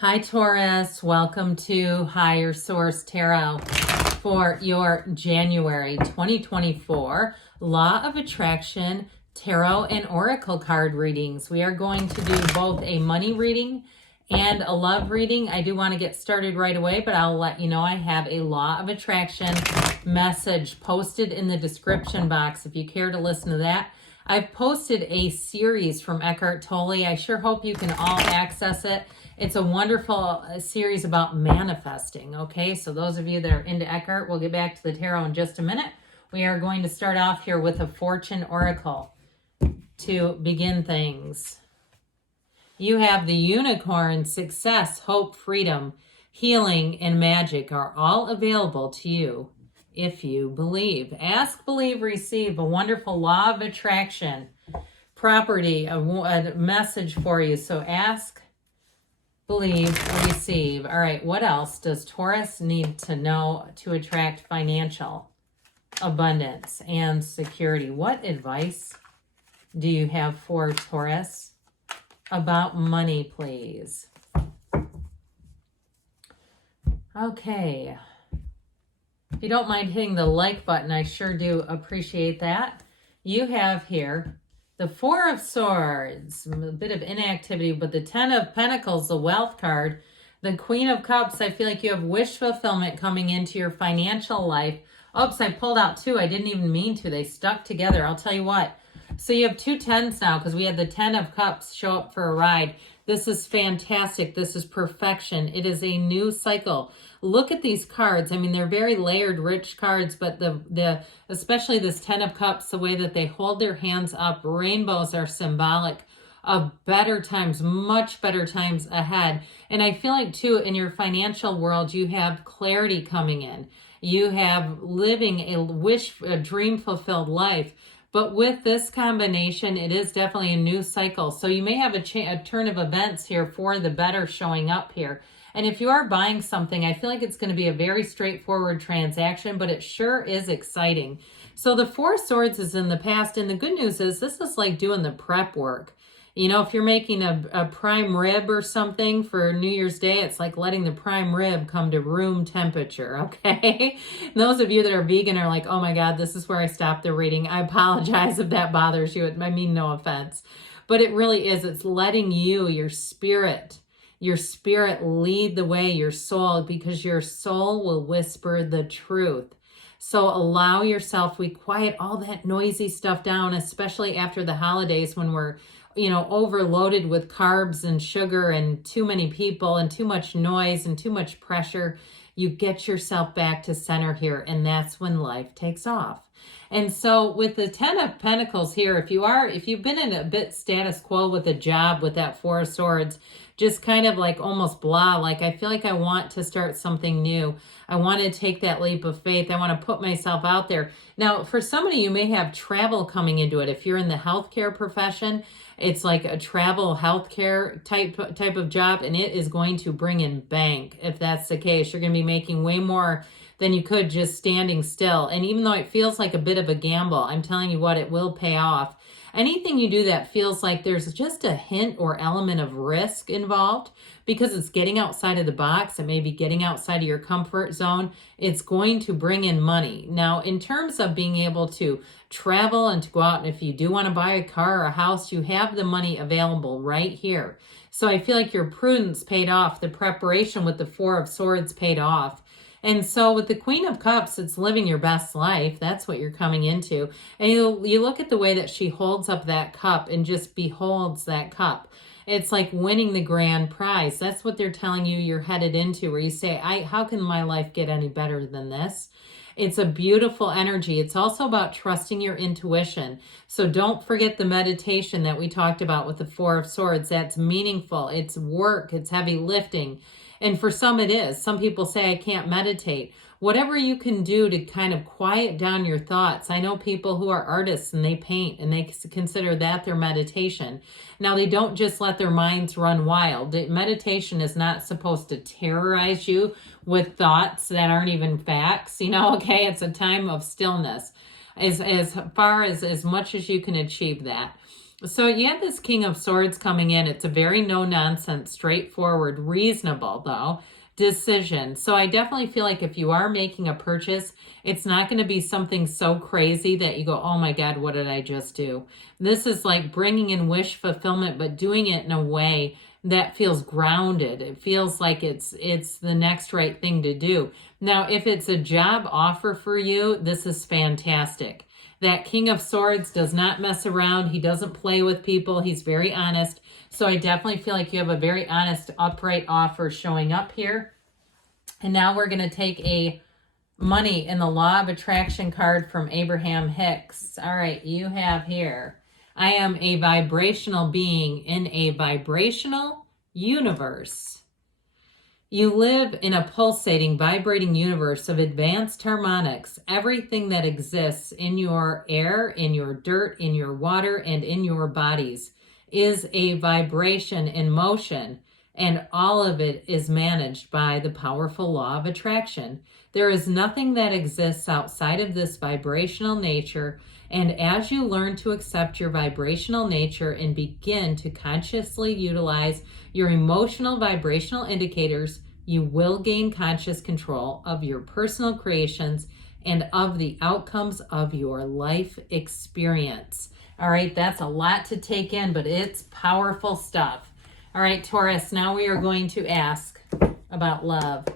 Hi, Taurus. Welcome to Higher Source Tarot for your January 2024 Law of Attraction Tarot and Oracle card readings. We are going to do both a money reading and a love reading. I do want to get started right away, but I'll let you know I have a Law of Attraction message posted in the description box if you care to listen to that. I've posted a series from Eckhart Tolle. I sure hope you can all access it. It's a wonderful series about manifesting, okay? So those of you that are into Eckhart, we'll get back to the tarot in just a minute. We are going to start off here with a fortune oracle to begin things. You have the unicorn, success, hope, freedom, healing, and magic are all available to you if you believe. Ask, believe, receive. A wonderful law of attraction property, a message for you. So ask, believe, receive. All right, what else does Taurus need to know to attract financial abundance and security? What advice do you have for Taurus about money, please? Okay. If you don't mind hitting the like button, I sure do appreciate that. You have here the Four of Swords, a bit of inactivity, but the Ten of Pentacles, the wealth card, the Queen of Cups. I feel like you have wish fulfillment coming into your financial life. Oops, I pulled out two. I didn't even mean to. They stuck together. I'll tell you what. So you have two tens now because we had the Ten of Cups show up for a ride. This is fantastic. This is perfection. It is a new cycle. Look at these cards. I mean, they're very layered, rich cards, but the especially this Ten of Cups, the way that they hold their hands up, rainbows are symbolic of better times, much better times ahead. And I feel like, too, in your financial world, you have clarity coming in. You have living a dream-fulfilled life. But with this combination, it is definitely a new cycle. So you may have a turn of events here for the better showing up here. And if you are buying something, I feel like it's going to be a very straightforward transaction, but it sure is exciting. So the Four of Swords is in the past, and the good news is this is like doing the prep work. You know, if you're making a prime rib or something for New Year's Day, it's like letting the prime rib come to room temperature, okay? Those of you that are vegan are like, oh my God, this is where I stop the reading. I apologize if that bothers you. I mean, no offense. But it really is. It's letting you, your spirit lead the way, your soul, because your soul will whisper the truth. So allow yourself, we quiet all that noisy stuff down, especially after the holidays when we're overloaded with carbs and sugar and too many people and too much noise and too much pressure. You get yourself back to center here, and that's when life takes off. And so with the Ten of Pentacles here, if you've been in a bit status quo with a job with that Four of Swords, just kind of like almost blah, like I feel like I want to start something new. I want to take that leap of faith. I want to put myself out there. Now, for somebody, you may have travel coming into it. If you're in the healthcare profession, it's like a travel healthcare type of job, and it is going to bring in bank. If that's the case, you're going to be making way more than you could just standing still. And even though it feels like a bit of a gamble, I'm telling you what, it will pay off. Anything you do that feels like there's just a hint or element of risk involved because it's getting outside of the box, it may be getting outside of your comfort zone, it's going to bring in money. Now, in terms of being able to travel and to go out, and if you do want to buy a car or a house, you have the money available right here. So I feel like your prudence paid off, the preparation with the Four of Swords paid off. And so with the Queen of Cups, it's living your best life. That's what you're coming into. And you look at the way that she holds up that cup and just beholds that cup. It's like winning the grand prize. That's what they're telling you you're headed into, where you say, how can my life get any better than this? It's a beautiful energy. It's also about trusting your intuition. So don't forget the meditation that we talked about with the Four of Swords. That's meaningful. It's work. It's heavy lifting. And for some it is. Some people say, I can't meditate. Whatever you can do to kind of quiet down your thoughts. I know people who are artists and they paint and they consider that their meditation. Now, they don't just let their minds run wild. Meditation is not supposed to terrorize you with thoughts that aren't even facts. Okay, it's a time of stillness. As far as much as you can achieve that. So you have this King of Swords coming in. It's a very no-nonsense, straightforward, reasonable, though, decision. So I definitely feel like if you are making a purchase, it's not going to be something so crazy that you go, oh my God, what did I just do? This is like bringing in wish fulfillment, but doing it in a way that feels grounded. It feels like it's the next right thing to do. Now, if it's a job offer for you, this is fantastic. That King of Swords does not mess around. He doesn't play with people. He's very honest. So I definitely feel like you have a very honest, upright offer showing up here. And now we're going to take a money in the Law of Attraction card from Abraham Hicks. All right, you have here, I am a vibrational being in a vibrational universe. You live in a pulsating, vibrating universe of advanced harmonics. Everything that exists in your air, in your dirt, in your water, and in your bodies is a vibration in motion, and all of it is managed by the powerful law of attraction. There is nothing that exists outside of this vibrational nature, and as you learn to accept your vibrational nature and begin to consciously utilize your emotional vibrational indicators, you will gain conscious control of your personal creations and of the outcomes of your life experience. All right, that's a lot to take in, but it's powerful stuff. All right, Taurus, now we are going to ask about love.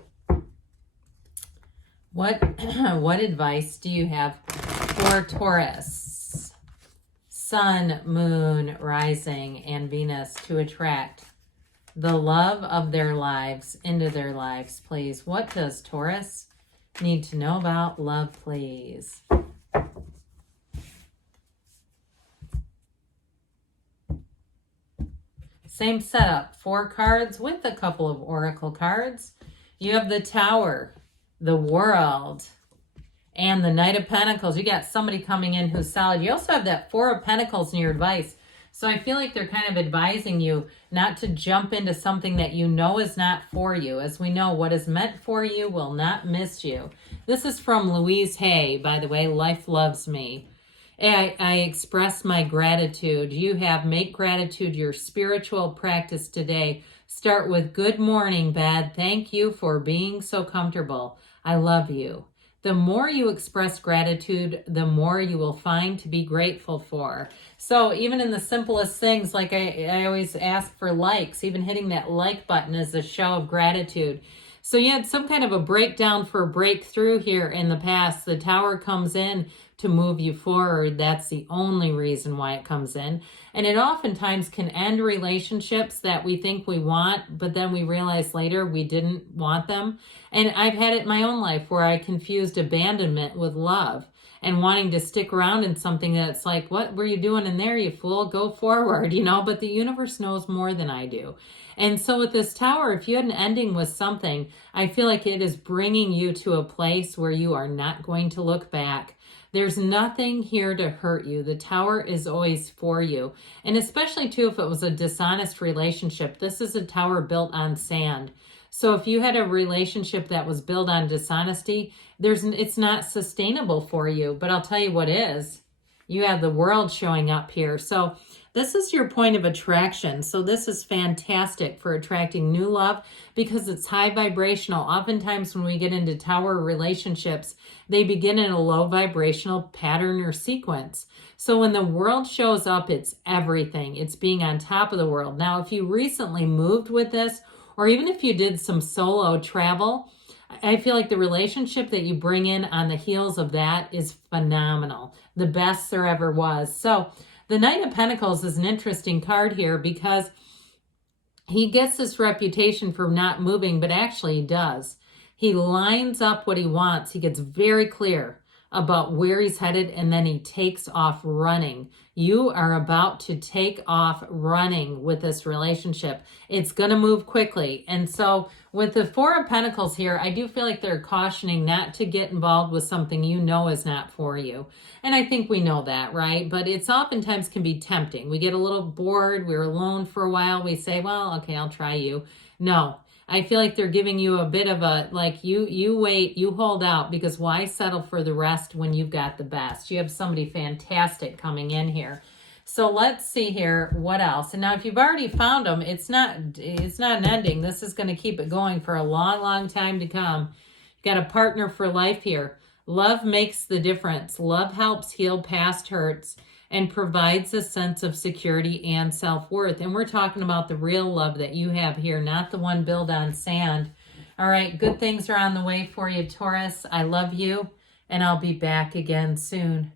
What advice do you have for Taurus? Sun, moon, rising, and Venus to attract the love of their lives into their lives, please. What does Taurus need to know about love, please? Same setup, 4 cards with a couple of oracle cards. You have the Tower, the World, and the Knight of Pentacles. You got somebody coming in who's solid. You also have that 4 of Pentacles in your advice. So I feel like they're kind of advising you not to jump into something that you know is not for you. As we know, what is meant for you will not miss you. This is from Louise Hay, by the way, Life Loves Me. I express my gratitude. You have make gratitude your spiritual practice today. Start with good morning, bad. Thank you for being so comfortable. I love you. The more you express gratitude, the more you will find to be grateful for. So even in the simplest things, like I always ask for likes, even hitting that like button is a show of gratitude. So you had some kind of a breakdown for a breakthrough here in the past. The Tower comes in to move you forward. That's the only reason why it comes in. And it oftentimes can end relationships that we think we want, but then we realize later we didn't want them. And I've had it in my own life where I confused abandonment with love and wanting to stick around in something that's like, what were you doing in there, you fool? Go forward, but the universe knows more than I do. And so with this Tower, if you had an ending with something, I feel like it is bringing you to a place where you are not going to look back. There's nothing here to hurt you. The Tower is always for you. And especially too, if it was a dishonest relationship, this is a tower built on sand. So if you had a relationship that was built on dishonesty, it's not sustainable for you. But I'll tell you what is. You have the World showing up here. So this is your point of attraction. So this is fantastic for attracting new love because it's high vibrational. Oftentimes when we get into Tower relationships, they begin in a low vibrational pattern or sequence. So when the World shows up, it's everything. It's being on top of the world. Now, if you recently moved with this, or even if you did some solo travel, I feel like the relationship that you bring in on the heels of that is phenomenal. The best there ever was. So the Knight of Pentacles is an interesting card here because he gets this reputation for not moving, but actually he does. He lines up what he wants. He gets very clear about where he's headed, and then he takes off running. You are about to take off running with this relationship. It's going to move quickly. And so with the Four of Pentacles here, I do feel like they're cautioning not to get involved with something you know is not for you. And I think we know that, right? But it's oftentimes can be tempting. We get a little bored. We're alone for a while. We say, well, okay, I'll try you. No. I feel like they're giving you a bit of a, like, you wait, you hold out, because why settle for the rest when you've got the best? You have somebody fantastic coming in here. So let's see here what else. And now if you've already found them, it's not an ending. This is going to keep it going for a long, long time to come. You got a partner for life here. Love makes the difference. Love helps heal past hurts and provides a sense of security and self-worth. And we're talking about the real love that you have here, not the one built on sand. All right, good things are on the way for you, Taurus. I love you, and I'll be back again soon.